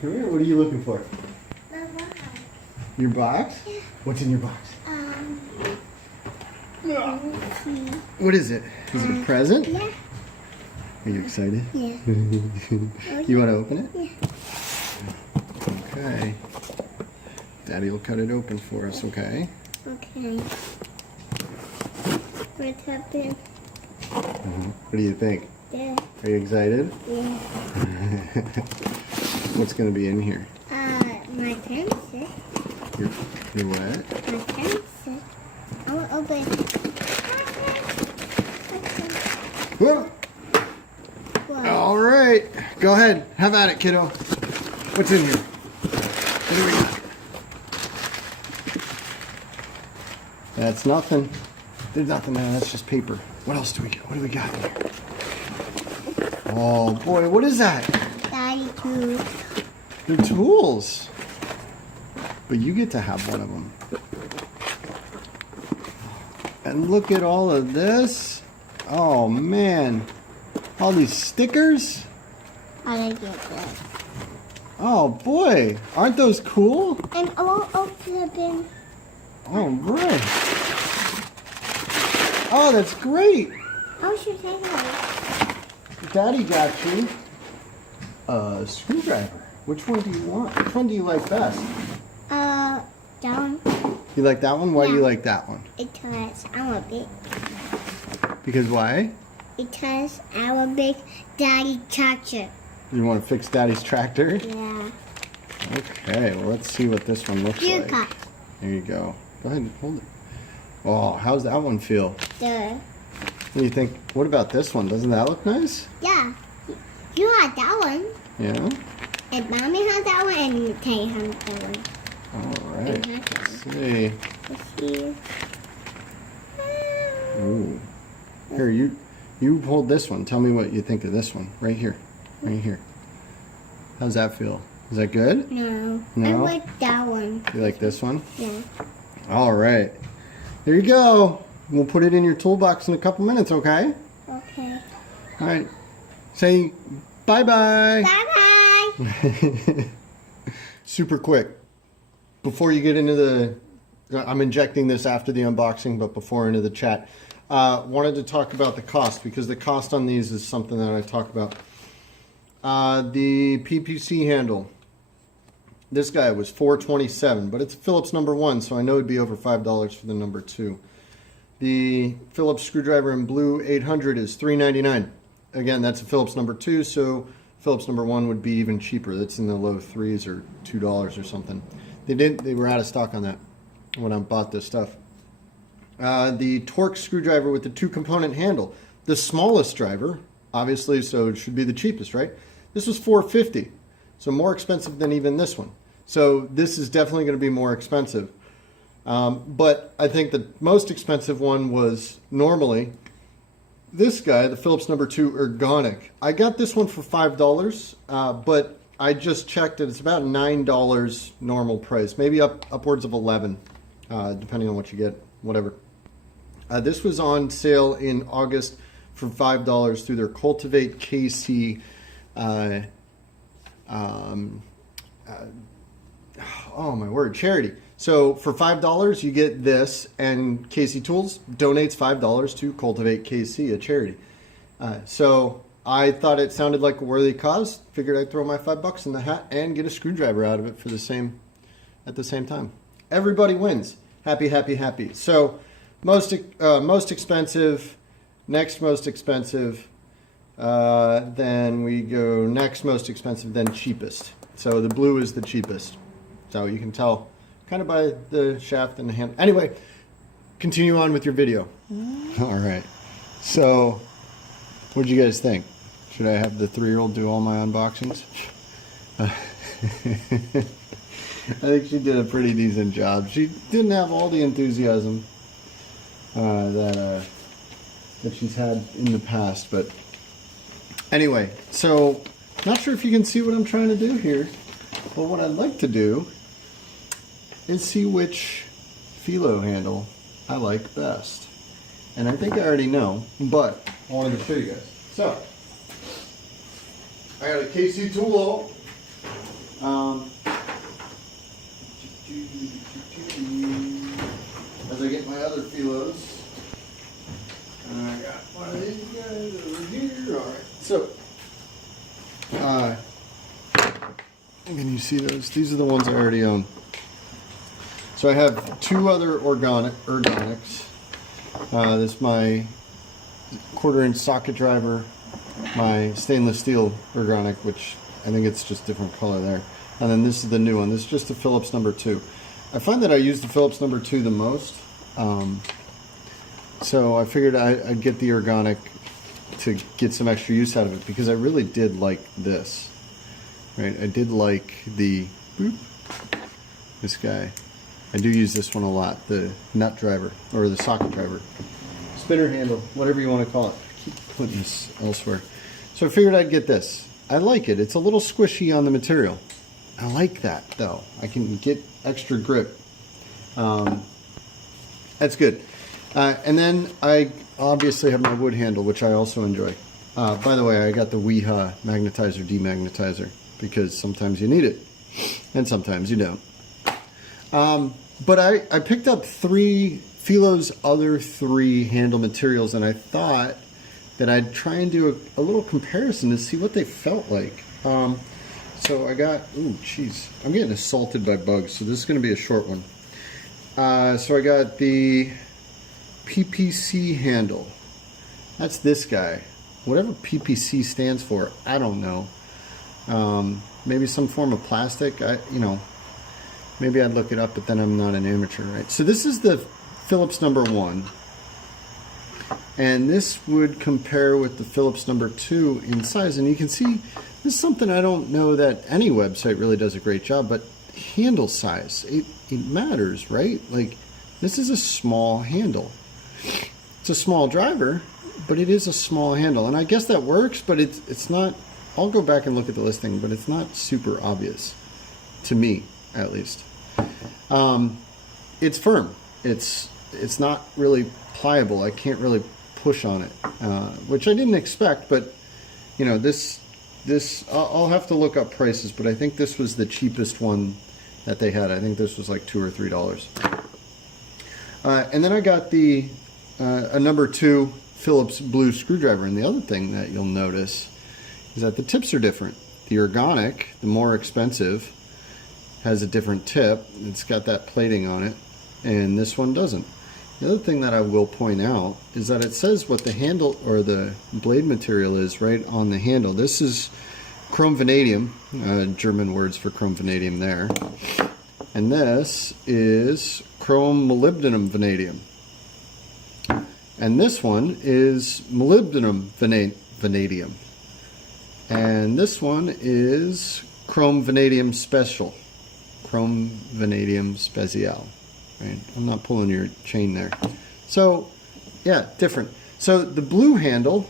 Come here. What are you looking for? My box. Your box? Yeah. What's in your box? Let me see. What is it? Is it a present? Yeah. Are you excited? Yeah. You want to open it? Yeah. Okay. Daddy will cut it open for us, okay? Okay. What's happening? What do you think? There. Are you excited? Yeah. What's going to be in here? My pencil. Your what? My pencil. I will open it. Whoa. What? All right. Go ahead. Have at it, kiddo. What's in here? What do we got? That's nothing. There's nothing there. That's just paper. What else do we got? What do we got in here? Oh, boy. What is that? Daddy too. They're tools. But you get to have one of them. And look at all of this. Oh, man. All these stickers. I like it. Oh, boy. Aren't those cool? And I will open. Oh, right. Oh, that's great. How should I take it? Daddy got you a screwdriver. Which one do you want? Which one do you like best? Down. You like that one? Why do you Yeah. like that one? Because I'm a big. Because why? Because I'm a big daddy tractor. You want to fix Daddy's tractor? Yeah. Okay, well, let's see what this one looks Here like. comes There you go. Go ahead and hold it. Oh, how's that one feel? the. What do you think? What about this one? Doesn't that look nice? Yeah. You had that one. Yeah? And mommy had that one, and Tay had that one. All right. Mhm. Let's see. Let's see. Ooh. Here, you hold this one. Tell me what you think of this one. Right here. Right here. How's that feel? Is that good? No. No? I like that one. You like this one? Yeah. All right. There you go. We'll put it in your toolbox in a couple minutes, okay? Okay. All right. Say bye-bye. Bye-bye. Super quick. Before you get into the... I'm injecting this after the unboxing, but before into the chat. Wanted to talk about the cost, because the cost on these is something that I talk about. The PPC handle. This guy was $4.27, but it's Phillips number 1, so I know it'd be over $5 for the number 2. The Phillips screwdriver in blue 800 is $3.99. Again, that's a Phillips number 2, so Phillips number 1 would be even cheaper. That's in the low 3s or $2 or something. They were out of stock on that when I bought this stuff. The Torx screwdriver with the 2-component handle. The smallest driver, obviously, so it should be the cheapest, right? This was $4.50, so more expensive than even this one. So this is definitely going to be more expensive. But I think the most expensive one was normally this guy, the Phillips number 2 Ergonic. I got this one for $5, but I just checked it. It's about $9 normal price, maybe upwards of 11, depending on what you get, whatever. This was on sale in August for $5 through their Cultivate KC. Oh my word, charity. So for $5 you get this, and KC Tools donates $5 to Cultivate KC, a charity. So I thought it sounded like a worthy cause. Figured I'd throw my $5 in the hat and get a screwdriver out of it at the same time. Everybody wins. Happy, happy, happy. So most expensive, next most expensive, then we go next most expensive, then cheapest. So the blue is the cheapest. So you can tell kind of by the shaft and the hand. Anyway, continue on with your video. All right. So what did you guys think? Should I have the 3-year-old do all my unboxings? I think she did a pretty decent job. She didn't have all the enthusiasm that she's had in the past, but anyway, so not sure if you can see what I'm trying to do here, but what I'd like to do is see which Felo handle I like best. And I think I already know, but I wanted to show you guys. So I got a KC tool As I get my other Felos, and I got one of these guys over here. All right, so can you see those? These are the ones I already own. So I have two other Ergonics. This is my 1/4-inch socket driver, my stainless steel Ergonic, which I think it's just different color there. And then this is the new one. This is just the Philips number 2. I find that I use the Philips number 2 the most. So I figured I'd get the Ergonic to get some extra use out of it, because I really did like this. Right? I did like this guy. I do use this one a lot, the nut driver, or the socket driver. Spinner handle, whatever you want to call it. I keep putting this elsewhere. So I figured I'd get this. I like it. It's a little squishy on the material. I like that, though. I can get extra grip. That's good. And then I obviously have my wood handle, which I also enjoy. By the way, I got the Weeha magnetizer demagnetizer, because sometimes you need it, and sometimes you don't. But I picked up Felo's other 3 handle materials, and I thought that I'd try and do a little comparison to see what they felt like. So I got, ooh, jeez, I'm getting assaulted by bugs, so this is going to be a short one. So I got the PPC handle. That's this guy. Whatever PPC stands for, I don't know. Maybe some form of plastic. Maybe I'd look it up, but then I'm not an amateur, right? So this is the Philips number 1. And this would compare with the Philips number 2 in size. And you can see, this is something I don't know that any website really does a great job, but handle size, it matters, right? Like, this is a small handle. It's a small driver, but it is a small handle. And I guess that works, but it's not, I'll go back and look at the listing, but it's not super obvious, to me, at least. It's firm. It's not really pliable. I can't really push on it, which I didn't expect, but this I'll have to look up prices, but I think this was the cheapest one that they had. I think this was like $2 or $3. And then I got a number 2 Philips blue screwdriver, and the other thing that you'll notice is that the tips are different. The Ergonic, the more expensive, has a different tip. It's got that plating on it, and this one doesn't. The other thing that I will point out is that it says what the handle or the blade material is right on the handle. This is chrome vanadium, German words for chrome vanadium there. And this is chrome molybdenum vanadium. And this one is molybdenum vanadium. And this one is chrome vanadium special. Chrome vanadium special. Right? I'm not pulling your chain there. So, yeah, different. So the blue handle,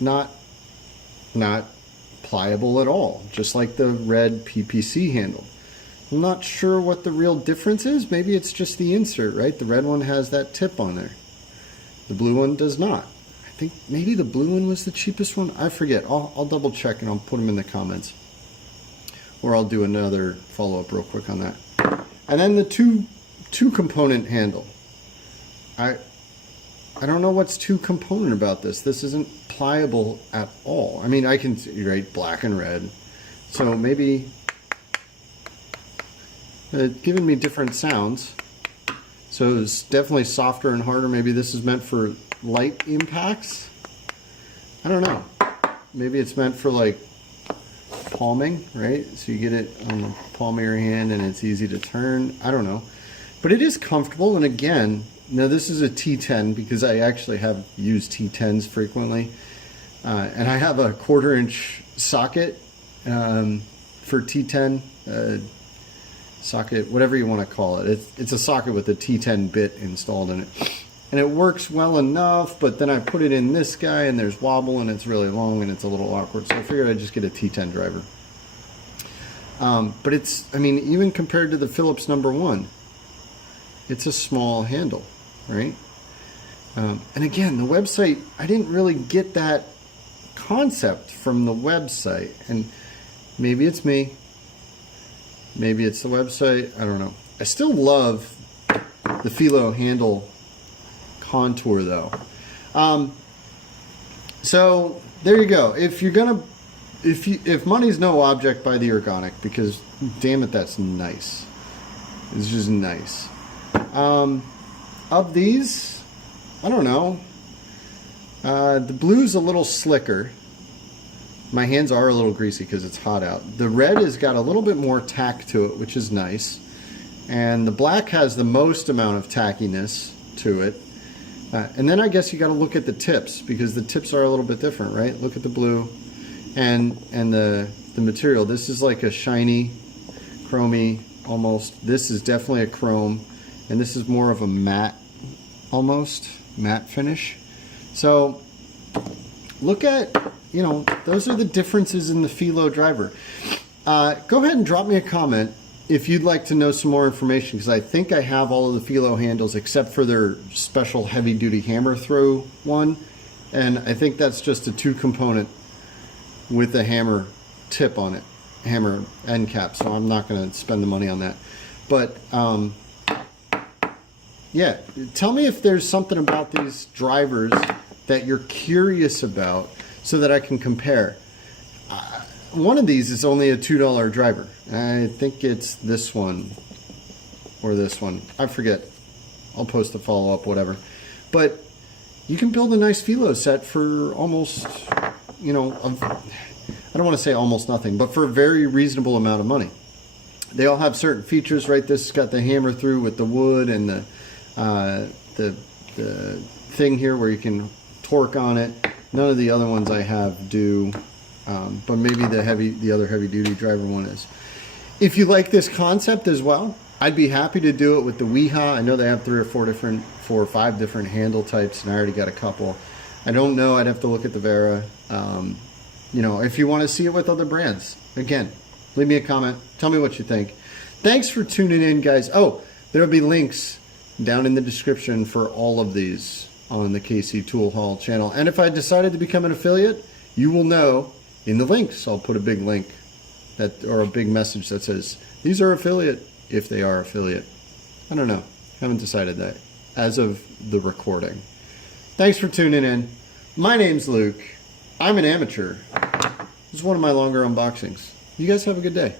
not pliable at all, just like the red PPC handle. I'm not sure what the real difference is. Maybe it's just the insert, right? The red one has that tip on there. The blue one does not. I think maybe the blue one was the cheapest one. I forget. I'll double check and I'll put them in the comments. Or I'll do another follow-up real quick on that. And then the two component handle. I don't know what's two component about this. This isn't pliable at all. I mean, I can see, right, black and red. So maybe it's giving me different sounds. So it's definitely softer and harder. Maybe this is meant for light impacts. I don't know. Maybe it's meant for like palming, right? So you get it on the palm of your hand and it's easy to turn. I don't know. But it is comfortable. And again, now this is a T10 because I actually have used T10s frequently. And I have a 1/4 inch socket for T10 socket, whatever you want to call it. It's a socket with a T10 bit installed in it. And it works well enough, but then I put it in this guy and there's wobble and it's really long and it's a little awkward. So I figured I'd just get a T10 driver. But it's, I mean, even compared to the Philips number 1, it's a small handle, right? And again, the website, I didn't really get that concept from the website. And maybe it's me, Maybe it's the website. I don't know. I still love the Felo handle contour though. So there you go. If you're gonna, if money's no object, buy the Ergonic, because damn it, that's nice. It's just nice. Of these, I don't know. The blue's a little slicker. My hands are a little greasy because it's hot out. The red has got a little bit more tack to it, which is nice. And the black has the most amount of tackiness to it. And then I guess you got to look at the tips, because the tips are a little bit different, right? Look at the blue and the material. This is like a shiny, chromy almost. This is definitely a chrome, and this is more of a matte, almost matte finish. So look at, you know, those are the differences in the Felo driver. Go ahead and drop me a comment if you'd like to know some more information, because I think I have all of the Felo handles except for their special heavy duty hammer throw one, and I think that's just a 2-component with a hammer tip on it, hammer end cap, so I'm not going to spend the money on that. But yeah, tell me if there's something about these drivers that you're curious about so that I can compare. One of these is only a $2 driver. I think it's this one or this one. I forget. I'll post a follow-up, whatever. But you can build a nice Felo set for almost, you know, I don't want to say almost nothing, but for a very reasonable amount of money. They all have certain features, right? This has got the hammer through with the wood and the thing here where you can torque on it. None of the other ones I have do. But maybe the other heavy duty driver one is. If you like this concept as well, I'd be happy to do it with the Weha. I know they have 4 or 5 different handle types, and I already got a couple. I don't know. I'd have to look at the Vera. You know, if you want to see it with other brands, again, leave me a comment. Tell me what you think. Thanks for tuning in, guys. Oh, there'll be links down in the description for all of these on the KC Tool Hall channel. And if I decided to become an affiliate, you will know in the links. I'll put a big link or a big message that says these are affiliate, if they are affiliate. I don't know. Haven't decided that as of the recording. Thanks for tuning in. My name's Luke. I'm an amateur. This is one of my longer unboxings. You guys have a good day.